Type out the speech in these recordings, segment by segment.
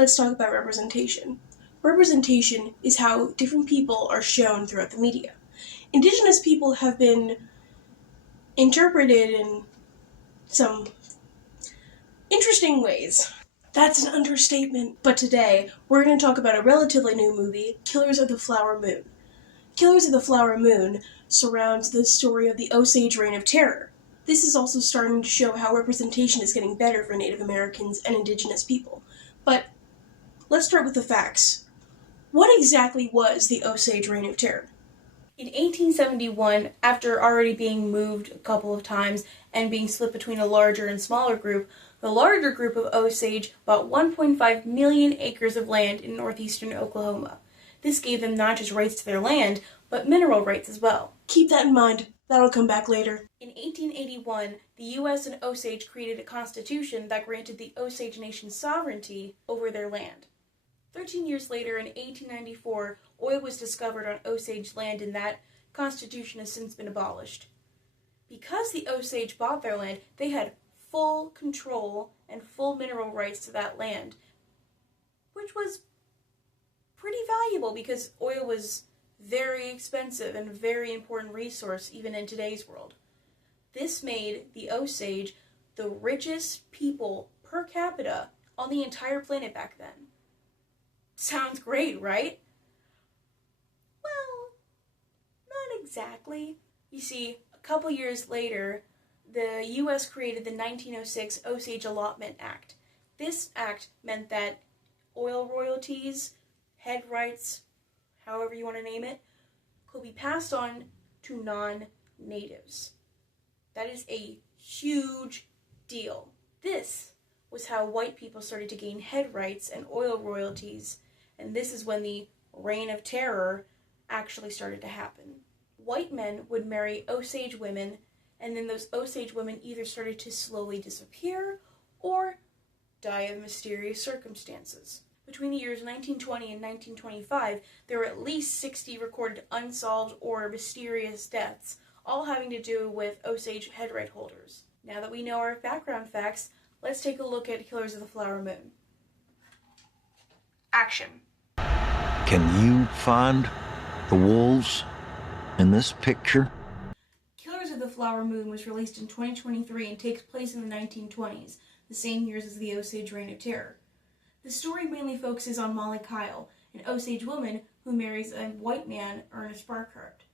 let's talk about representation. Representation is how different people are shown throughout the media. Indigenous people have been interpreted in some interesting ways. That's an understatement. But today, we're going to talk about a relatively new movie, Killers of the Flower Moon. Killers of the Flower Moon surrounds the story of the Osage Reign of Terror. This is also starting to show how representation is getting better for Native Americans and Indigenous people. But let's start with the facts. What exactly was the Osage Reign of Terror? In 1871, after already being moved a couple of times and being split between a larger and smaller group, the larger group of Osage bought 1.5 million acres of land in northeastern Oklahoma. This gave them not just rights to their land, but mineral rights as well. Keep that in mind. That'll come back later. In 1881, the U.S. and Osage created a constitution that granted the Osage Nation sovereignty over their land. 13 years later, in 1894, oil was discovered on Osage land, and that constitution has since been abolished. Because the Osage bought their land, they had full control and full mineral rights to that land, which was pretty valuable because oil was very expensive and a very important resource even in today's world. This made the Osage the richest people per capita on the entire planet back then. Sounds great, right? Well, not exactly. You see, a couple years later, the U.S. created the 1906 Osage Allotment Act. This act meant that oil royalties, head rights, however you want to name it, could be passed on to non-natives. That is a huge deal. This was how white people started to gain head rights and oil royalties, and this is when the Reign of Terror actually started to happen. White men would marry Osage women, and then those Osage women either started to slowly disappear or die of mysterious circumstances. Between the years 1920 and 1925, there were at least 60 recorded unsolved or mysterious deaths, all having to do with Osage head right holders. Now that we know our background facts, let's take a look at Killers of the Flower Moon. Action. Can you find the wolves in this picture? Killers of the Flower Moon was released in 2023 and takes place in the 1920s, the same years as the Osage Reign of Terror. The story mainly focuses on Molly Kyle, an Osage woman who marries a white man, Ernest Burkhart.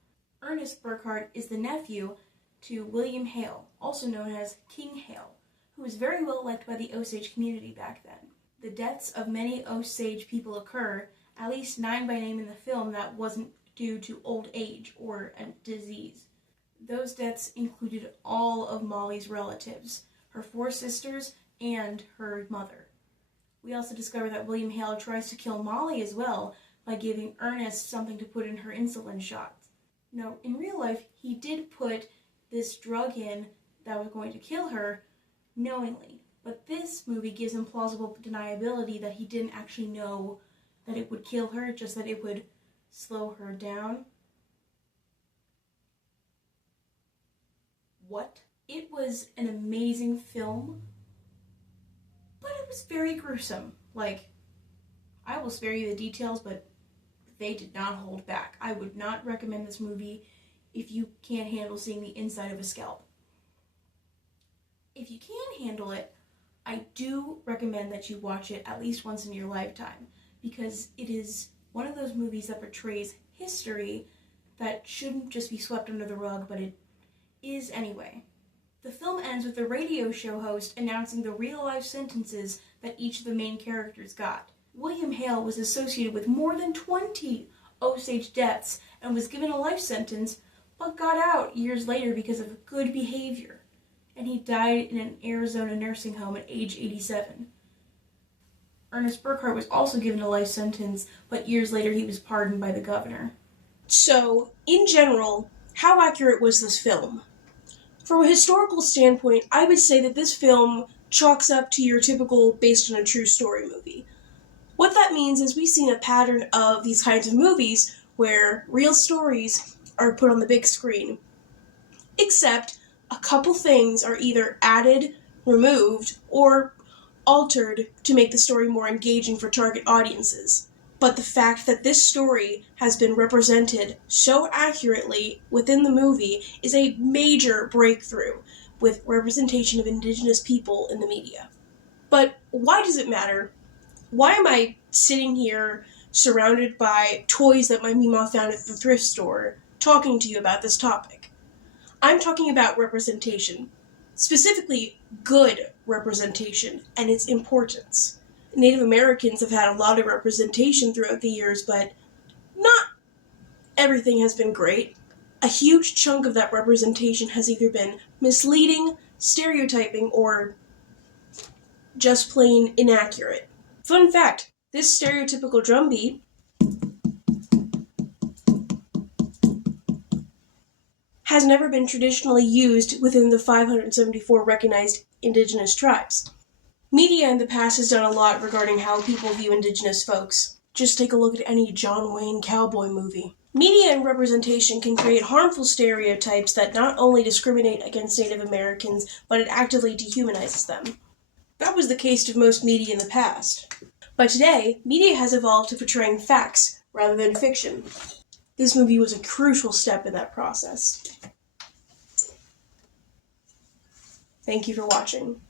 Ernest Burkhart is the nephew to William Hale, also known as King Hale, who was very well liked by the Osage community back then. The deaths of many Osage people occur, at least 9 by name in the film, that wasn't due to old age or a disease. Those deaths included all of Molly's relatives, her 4 sisters, and her mother. We also discover that William Hale tries to kill Molly as well by giving Ernest something to put in her insulin shots. Now, in real life, he did put this drug in that was going to kill her knowingly, but this movie gives him plausible deniability that he didn't actually know that it would kill her, just that it would slow her down. What? It was an amazing film, but it was very gruesome. Like, I will spare you the details, but they did not hold back. I would not recommend this movie if you can't handle seeing the inside of a scalp. If you can handle it, I do recommend that you watch it at least once in your lifetime, because it is one of those movies that portrays history that shouldn't just be swept under the rug, but it is anyway. The film ends with the radio show host announcing the real-life sentences that each of the main characters got. William Hale was associated with more than 20 Osage deaths and was given a life sentence, but got out years later because of good behavior. And he died in an Arizona nursing home at age 87. Ernest Burkhart was also given a life sentence, but years later he was pardoned by the governor. So, in general, how accurate was this film? From a historical standpoint, I would say that this film chalks up to your typical based on a true story movie. What that means is we've seen a pattern of these kinds of movies where real stories are put on the big screen, except a couple things are either added, removed, or altered to make the story more engaging for target audiences. But the fact that this story has been represented so accurately within the movie is a major breakthrough with representation of Indigenous people in the media. But why does it matter? Why am I sitting here surrounded by toys that my Mima found at the thrift store talking to you about this topic? I'm talking about representation, specifically good representation and its importance. Native Americans have had a lot of representation throughout the years, but not everything has been great. A huge chunk of that representation has either been misleading, stereotyping, or just plain inaccurate. Fun fact, this stereotypical drumbeat has never been traditionally used within the 574 recognized Indigenous tribes. Media in the past has done a lot regarding how people view Indigenous folks. Just take a look at any John Wayne cowboy movie. Media and representation can create harmful stereotypes that not only discriminate against Native Americans, but it actively dehumanizes them. That was the case of most media in the past. But today, media has evolved to portraying facts rather than fiction. This movie was a crucial step in that process. Thank you for watching.